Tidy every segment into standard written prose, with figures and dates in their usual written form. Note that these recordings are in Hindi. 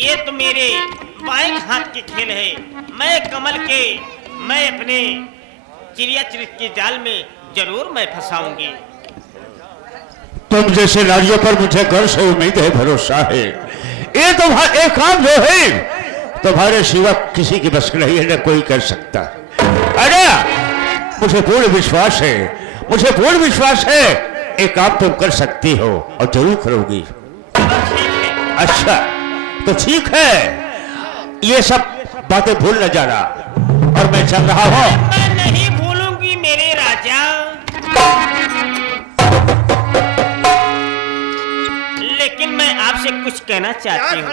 ये तो मेरे बाएं हाथ के खेल है। मैं कमल के, मैं अपने चिड़िया चरित्र के जाल में जरूर मैं फंसाऊंगी। तुम जैसे नारियों पर मुझे घर से उम्मीद है, भरोसा है। ये तुम्हारा एक काम जो है तुम्हारे सिवा किसी की बस नहीं है, न कोई कर सकता। अरे मुझे पूर्ण विश्वास है, मुझे पूर्ण विश्वास है एक काम तुम कर सकती हो और जरूर करोगी। अच्छा तो ठीक है, ये सब बातें भूल न जाना और मैं चल रहा हूँ। मैं नहीं भूलूंगी मेरे राजा, लेकिन मैं आपसे कुछ कहना चाहती हूँ।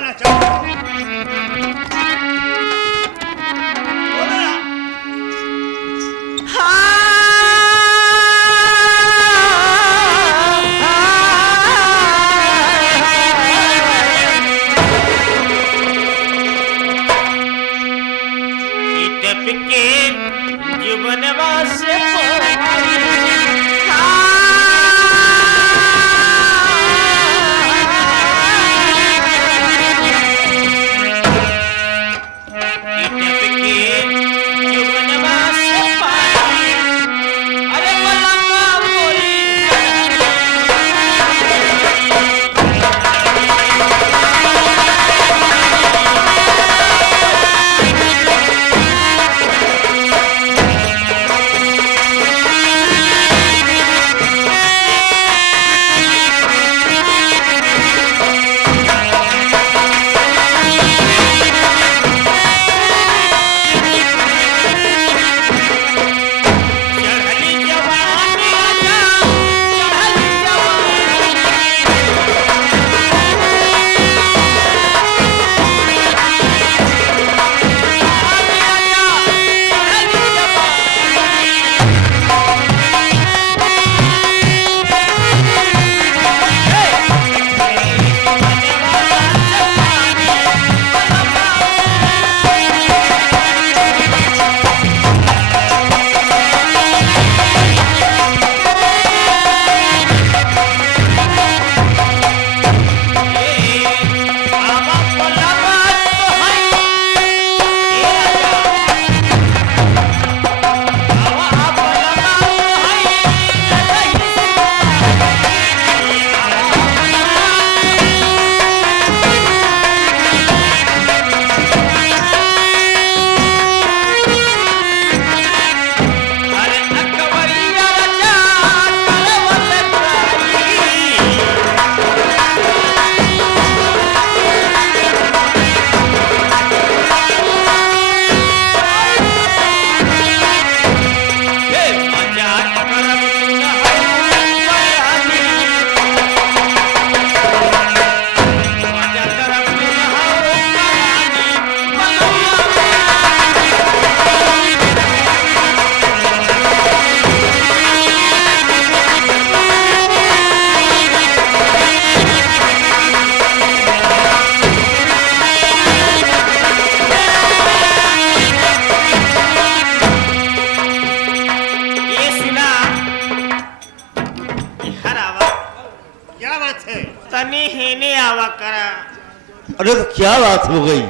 अरे तो क्या बात हो गई,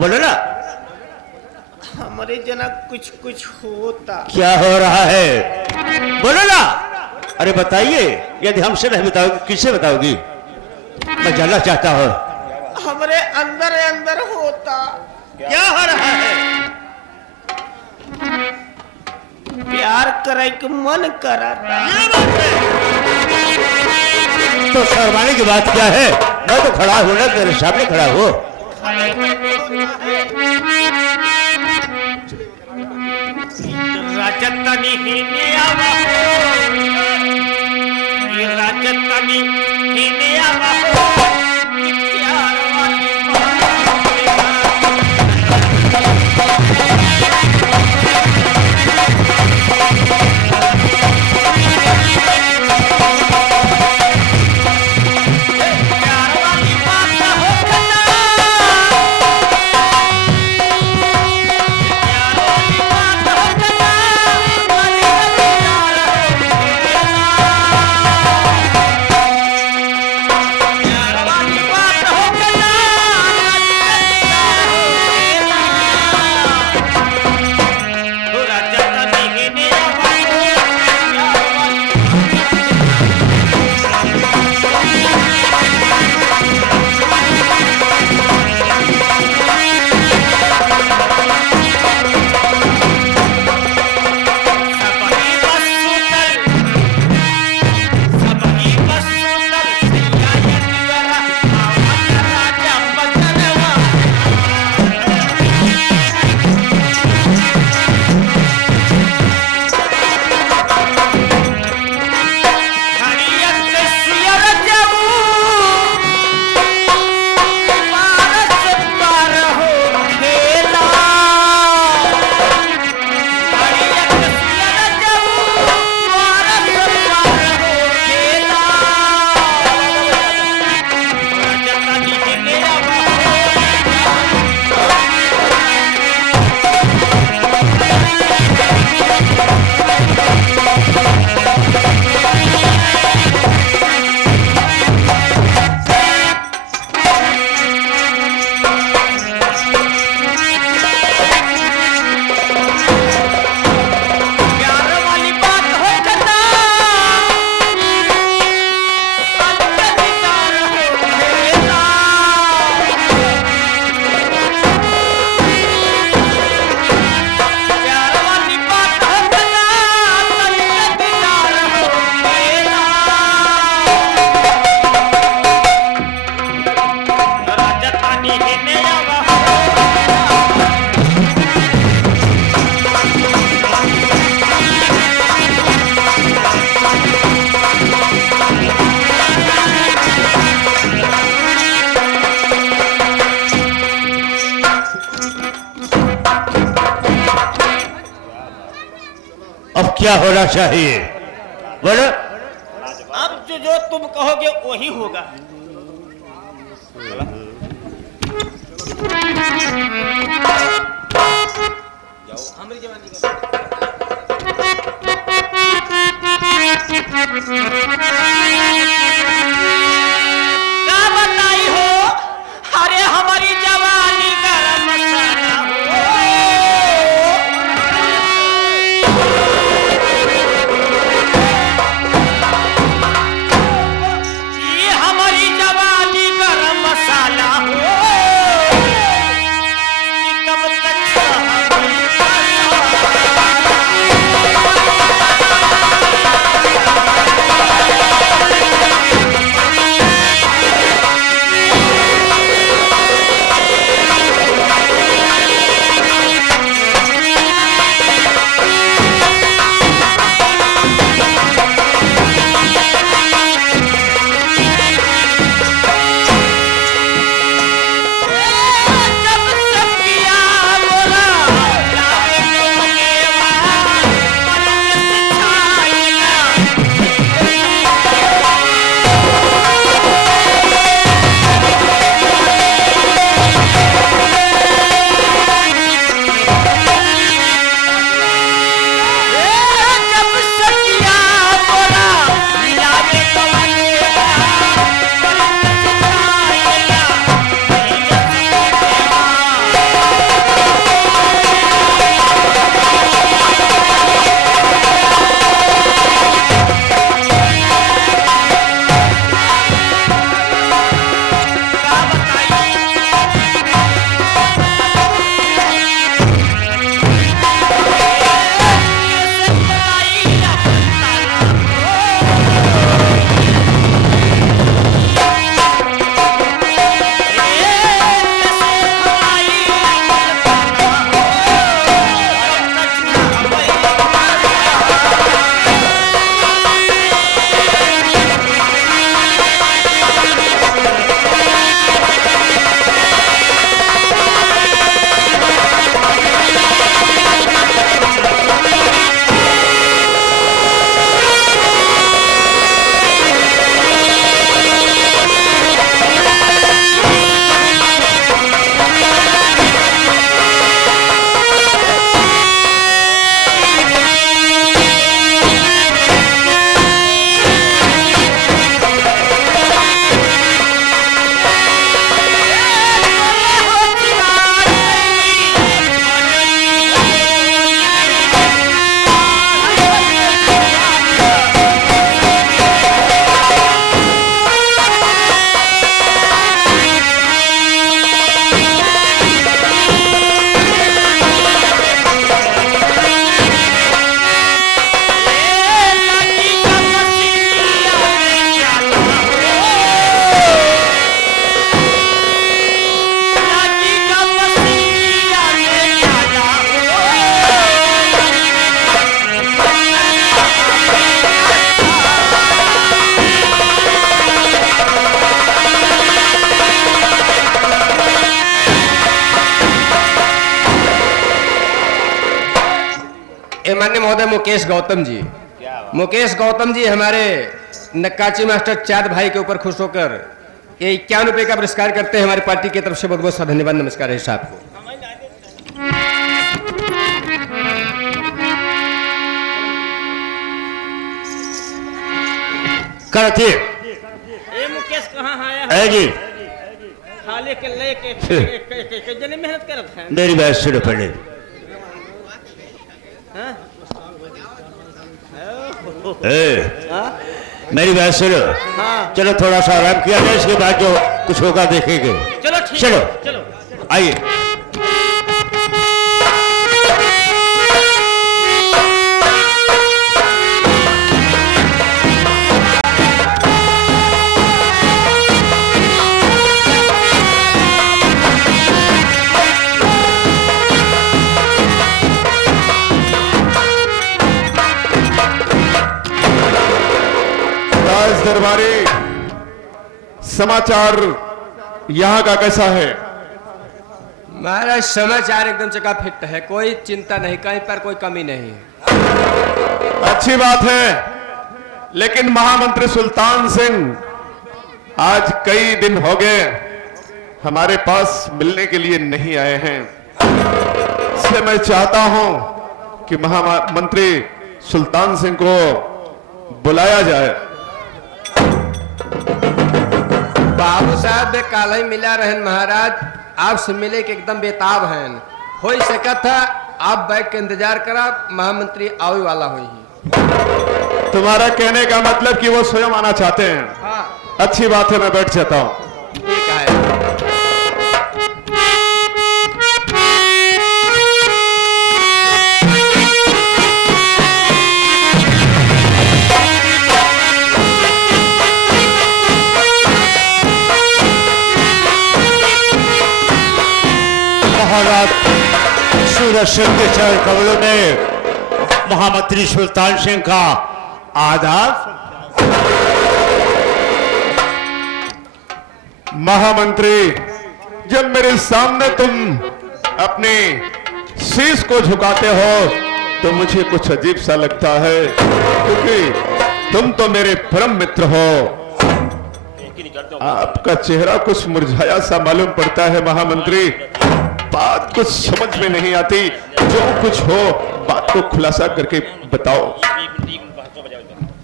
बोलो ना। हमारे जना कुछ कुछ होता। क्या हो रहा है बोलो ना। अरे बताइए, यदि हमसे नहीं बताओगी किसे बताओगी? मैं जानना चाहता हूँ। हमारे अंदर अंदर होता। क्या हो रहा है? प्यार करे के मन कराता। तो शर्माने की बात क्या है? मैं तो खड़ा हूं ना, तेरे सामने खड़ा हो। राजत्तानी हिने आवा हो, ये राजत्तानी हिने आवा हो, प्यार वाली क्या होना चाहिए बोलो। अब जो तुम कहोगे वही होगा। हमारी जवानी क्या बताई हो, अरे हमारी जवानी गरम मसाला हो। ये हमारी जवानी गरम मसाला हो। कब तक माननीय महोदय मुकेश गौतम जी, मुकेश गौतम जी हमारे नक्काची मास्टर चाँद भाई के ऊपर खुश होकर ये 51 रुपए का पुरस्कार करते हैं। हमारी पार्टी की तरफ से बहुत बहुत धन्यवाद, नमस्कार है साहब को। करते ए मुकेश कहाँ आया है जी? खाले के लेके जने मेहनत करत है। मेरी बात सुनो पहले। मेरी बात सुनो। हाँ। चलो थोड़ा सा आराम किया जाए, इसके बाद जो कुछ होगा देखेंगे। चलो ठीक चलो है, चलो आइए। दरबारी समाचार यहाँ का कैसा है? महाराज समाचार एकदम चकाफिट है, कोई चिंता नहीं, कहीं पर कोई कमी नहीं है। अच्छी बात है, लेकिन महामंत्री सुल्तान सिंह आज कई दिन हो गए हमारे पास मिलने के लिए नहीं आए हैं। इसलिए मैं चाहता हूं कि महामंत्री सुल्तान सिंह को बुलाया जाए। बाबू साहब काल ही मिला रहन महाराज, आपसे मिले के एकदम बेताब हैं। हो सका था आप बैठ के इंतजार करा, महामंत्री आवे वाला हुई। तुम्हारा कहने का मतलब कि वो स्वयं आना चाहते हैं। हाँ अच्छी बात है, मैं बैठ जाता हूं। ठीक है। महाराज सूरज सिंह के चरण कमलों में महामंत्री सुल्तान सिंह का आदाब। महामंत्री, जब मेरे सामने तुम अपने शीश को झुकाते हो तो मुझे कुछ अजीब सा लगता है, क्योंकि तुम तो मेरे परम मित्र हो। आपका चेहरा कुछ मुरझाया सा मालूम पड़ता है महामंत्री। बात कुछ समझ में नहीं आती, जो कुछ हो बात को खुलासा करके बताओ।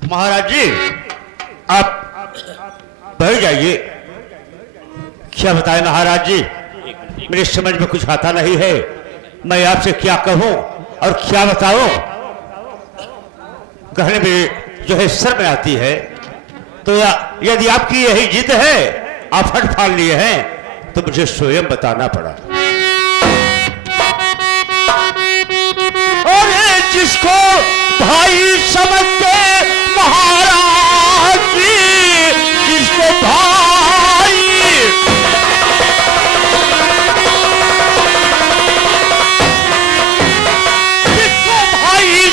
महाराज जी, आप बैठ जाइए। क्या बताएं महाराज जी, मेरे समझ में कुछ आता नहीं है। मैं आपसे क्या कहूं और क्या बताऊं। कहने में जो है शर्म आती है। तो यदि आपकी यही जिद है, आप हट फाड़ लिए हैं, तो मुझे स्वयं बताना पड़ा। और जिसको भाई समझते महाराज जी, जिसको भाई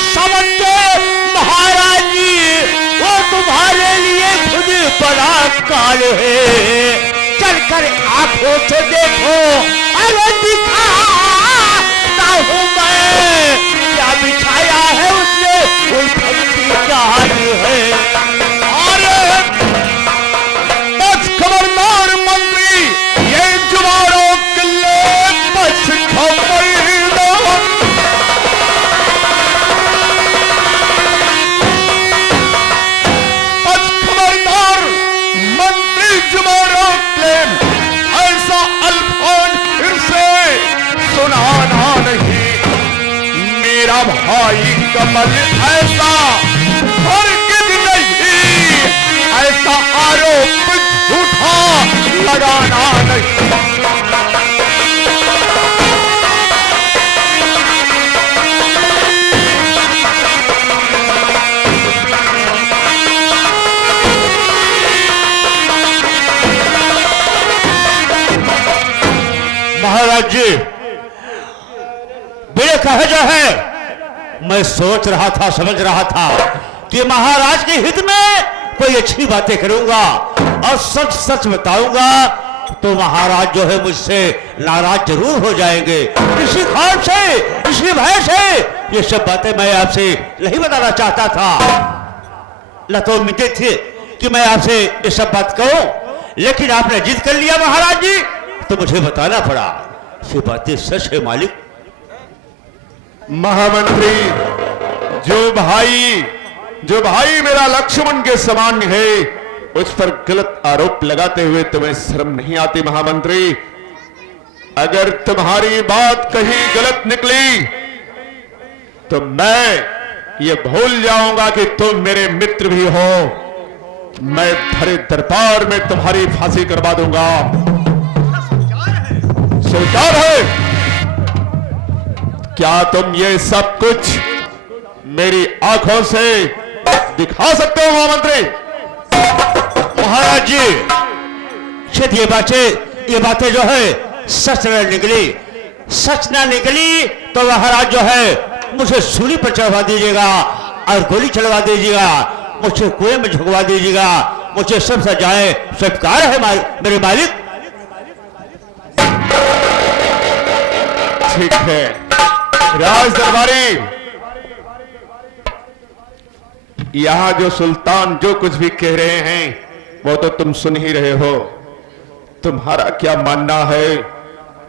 समझते महाराज जी, वो तुम्हारे लिए खुद बड़ा काल है। चलकर आंखों से देखो, अरे दिखाता हूं मैं क्या बिछाया है उसने, उल्फत की कहानी है। अरे बस खबरदार मंत्री, ये जुबानों किले बस खबर दो। ऐसा अल्फाज फिर से सुनाना नहीं। मेरा भाई कमल ऐसा हरगिज़ नहीं, ऐसा आरोप झूठा लगाना नहीं। महाराज जी, बेकह जो है, मैं सोच रहा था, समझ रहा था कि महाराज के हित में कोई अच्छी बातें करूंगा और सच सच बताऊंगा तो महाराज जो है मुझसे नाराज जरूर हो जाएंगे। इसी खौफ से, इसी भय से ये सब बातें मैं आपसे नहीं बताना चाहता था। न तो उम्मीद थी कि मैं आपसे ये सब बात कहूं, लेकिन आपने जिद कर लिया महाराज जी, तो मुझे बताना पड़ा। ये बातें सच है मालिक। महामंत्री, जो भाई मेरा लक्ष्मण के समान है, उस पर गलत आरोप लगाते हुए तुम्हें शर्म नहीं आती महामंत्री? अगर तुम्हारी बात कहीं गलत निकली तो मैं ये भूल जाऊंगा कि तुम मेरे मित्र भी हो। मैं भरे दरबार में तुम्हारी फांसी करवा दूंगा। स्वीकार है? क्या तुम ये सब कुछ मेरी आंखों से दिखा सकते हो महामंत्री? महाराज जी, शायद ये बातें जो है सच न निकली, सच न निकली तो महाराज जो है मुझे सूली पर चढ़वा दीजिएगा और गोली चलवा दीजिएगा, मुझे कुएं में झुकवा दीजिएगा, मुझे सब सजाएं स्वीकार है मेरे मालिक। ठीक है राज दरबारी, कि यहां जो सुल्तान जो कुछ भी कह रहे हैं वो तो तुम सुन ही रहे हो। तुम्हारा क्या मानना है?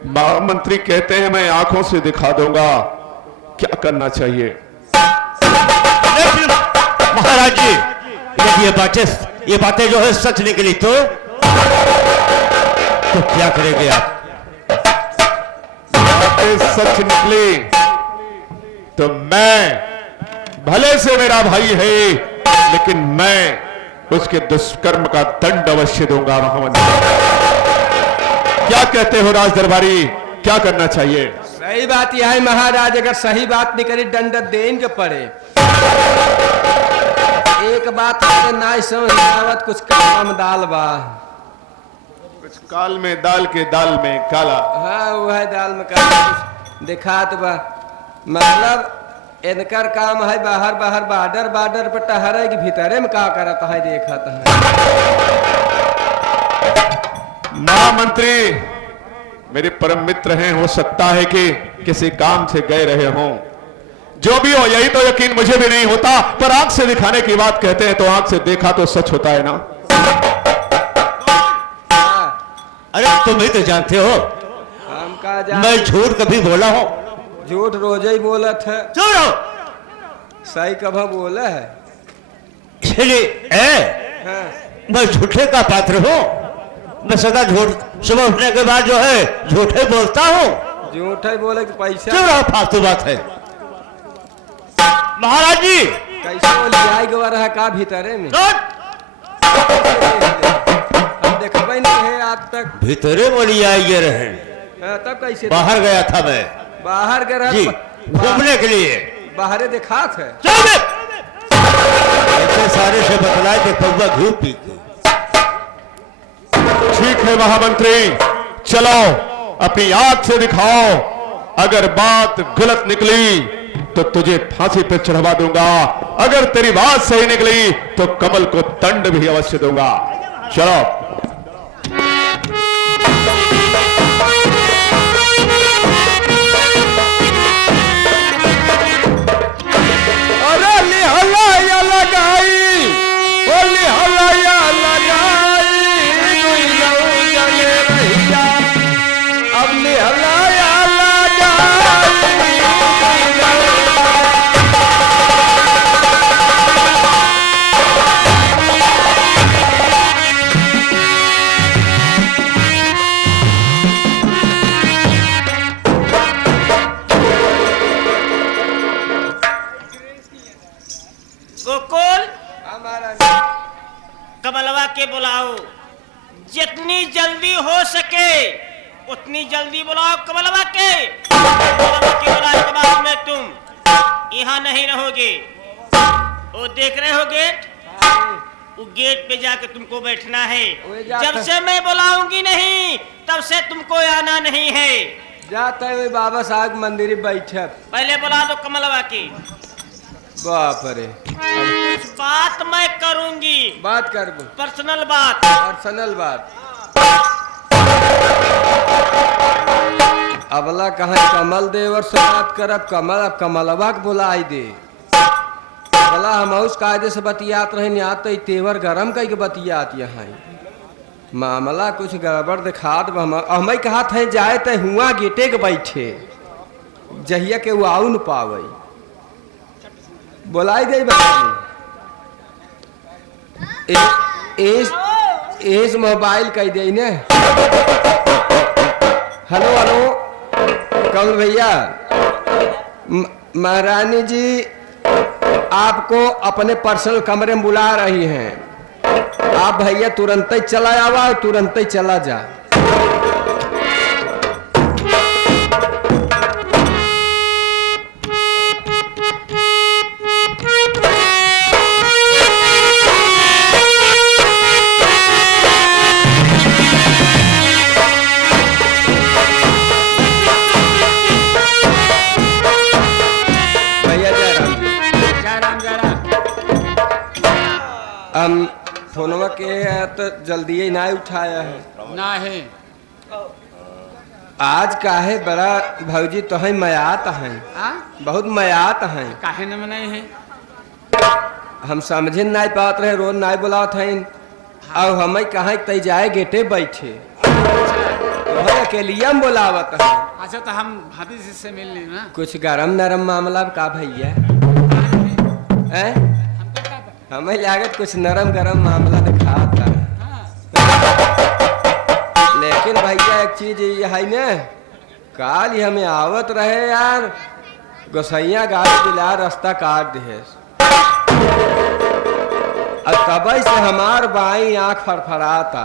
महामंत्री कहते हैं मैं आंखों से दिखा दूंगा, क्या करना चाहिए? लेकिन महाराज जी, यदि ये बातें जो है सच निकली तो क्या करेंगे आप? बातें सच निकली तो मैं, भले से मेरा भाई है लेकिन मैं उसके दुष्कर्म का दंड अवश्य दूंगा। महामंत्री क्या कहते हो राज दरबारी, क्या करना चाहिए? सही बात यह है महाराज, अगर सही बात निकली दंड देंगे पड़े। एक बात है ना समझ आवत, कुछ काम दाल बा, कुछ काल में दाल के दाल में काला। हाँ वो है दाल में काला, कुछ दिखात बा। मतलब इनकर काम है बाहर बाहर बॉर्डर पर टहरे के भीतरे में का करता है देखत है। महामंत्री मेरे परम मित्र हैं, हो सकता है कि किसी काम से गए रहे हों। जो भी हो, यही तो यकीन मुझे भी नहीं होता, पर आंख से दिखाने की बात कहते हैं तो आंख से देखा तो सच होता है ना। अरे तुम ही तो जानते हो हम का जान, मैं झूठ कभी बोला हूं? झूठ रोज ही बोलत है, चुप रहो। सही कभी बोला है? हाँ। मैं झूठे का पात्र हूं? मैं सदा झूठ, सुबह उठने के बाद जो है झूठे बोलता हूं। झूठ ही बोले कि पैसा। चुप रहो, फालतू बात है। महाराज जी कैसे वो लियाई गवा रहा का भीतरे में? हम देखबे नहीं है आज तक। भीतरे बोली आई गे रहे, तब कैसे? बाहर गया था मैं, बाहर गया जी घूमने के लिए। बाहरे देखा थे। ऐसे सारे से बतलाए थे पौवा घी पी के। ठीक है महामंत्री, चलो अपनी आंख से दिखाओ, अगर बात गलत निकली तो तुझे फांसी पे चढ़वा दूंगा, अगर तेरी बात सही निकली तो कमल को दंड भी अवश्य दूंगा। चलो। अरे लिहला या लगाई, ओ लिहला या लगाई, कोई लऊ जले रहिया, अब लिहला या लगाई, कोई लऊ। गोकुल, हमारा कमलवा के बुलाओ, जितनी जल्दी हो सके उतनी जल्दी बुलाओ कमलवा के। कमलवा के बुलाने के बाद में तुम यहाँ नहीं रहोगे, वो देख रहे हो गेट, वो गेट पे जाके तुमको बैठना है। जब से मैं बुलाऊंगी नहीं तब से तुमको आना नहीं है। जाता है बाबा साहब मंदिर बैठे। पहले बुला दो कमलवा की। बाप रे, कुछ बात मैं करूंगी, बात कर, पर्सनल बात। पर्सनल बात। अबला कहा कमल देवर से बात करब, कमल अब कमलवा के बुलाई दे। अबला हम उस कायदे से बतियात रहे, यहाँ तो तेवर गरम कई के बतियात यहाँ मामला कुछ गड़बड़ दिखात। हम कहा थे जाए ते हुआ गेटे के बैठे, जहिया के वो आउ न पावे, बुलाई दे। इस मोबाइल कह दे ने। हेलो हेलो कमल भैया, महारानी जी आपको अपने पर्सनल कमरे में बुला रही हैं। आप भैया तुरंत ही चला आवा, तुरंत ही चला जा। हम फोनवा के तो जल्दी ही ना उठाया है ना है। आज काहे बड़ा भौजी तो है मयात हैं, बहुत मयात हैं। काहे न मनाई है? हम समझे नहीं पात रहे, रोज नहीं बुलात हईन। और हमें कहाँ तय जाए गेटे बैठे तो अकेलिया में बुलावत है। अच्छा तो हम भाभी जी से मिल ली ना। कुछ गरम नरम मामला का भैया हैं? हमको क्या पता? हमें लागत कुछ नरम गरम मामला दिखाता है। लेकिन भैया एक चीज ये है न, काल ही हमें आवत रहे यार, गोसैया गाड़ी दिला रास्ता काट दिए और तबई से हमार बाई आंख फड़फड़ाता।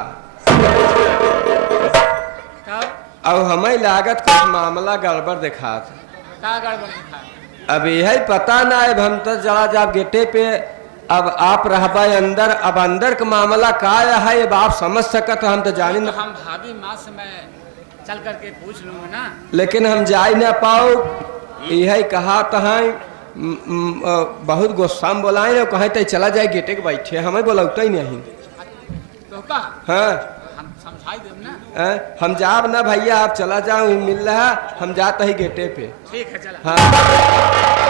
अब हमें लागत कुछ मामला गड़बड़ दिखाता। क्या गड़बड़ दिखा? अब यही पता ना है, हम तो जरा जब गेटे पे अब आप रहबा अंदर, अब अंदर का मामला का है अब आप समझ सकत, हम तो जानी तो ना। हम भाभी माँ से मैं चल करके पूछ लूंगा ना। लेकिन हम जा ही ना पाओ, यही कहा तो बहुत गुस्सा में बोलाए, कहे तो चला जाए गेटे के बैठे, हमें बोलौता ही नहीं। तो का हाँ हम समझाई देब ना। हम जाब ना भैया, आप चला जाओ, मिल रहा हम जाते ही गेटे पे। ठीक है चला। हाँ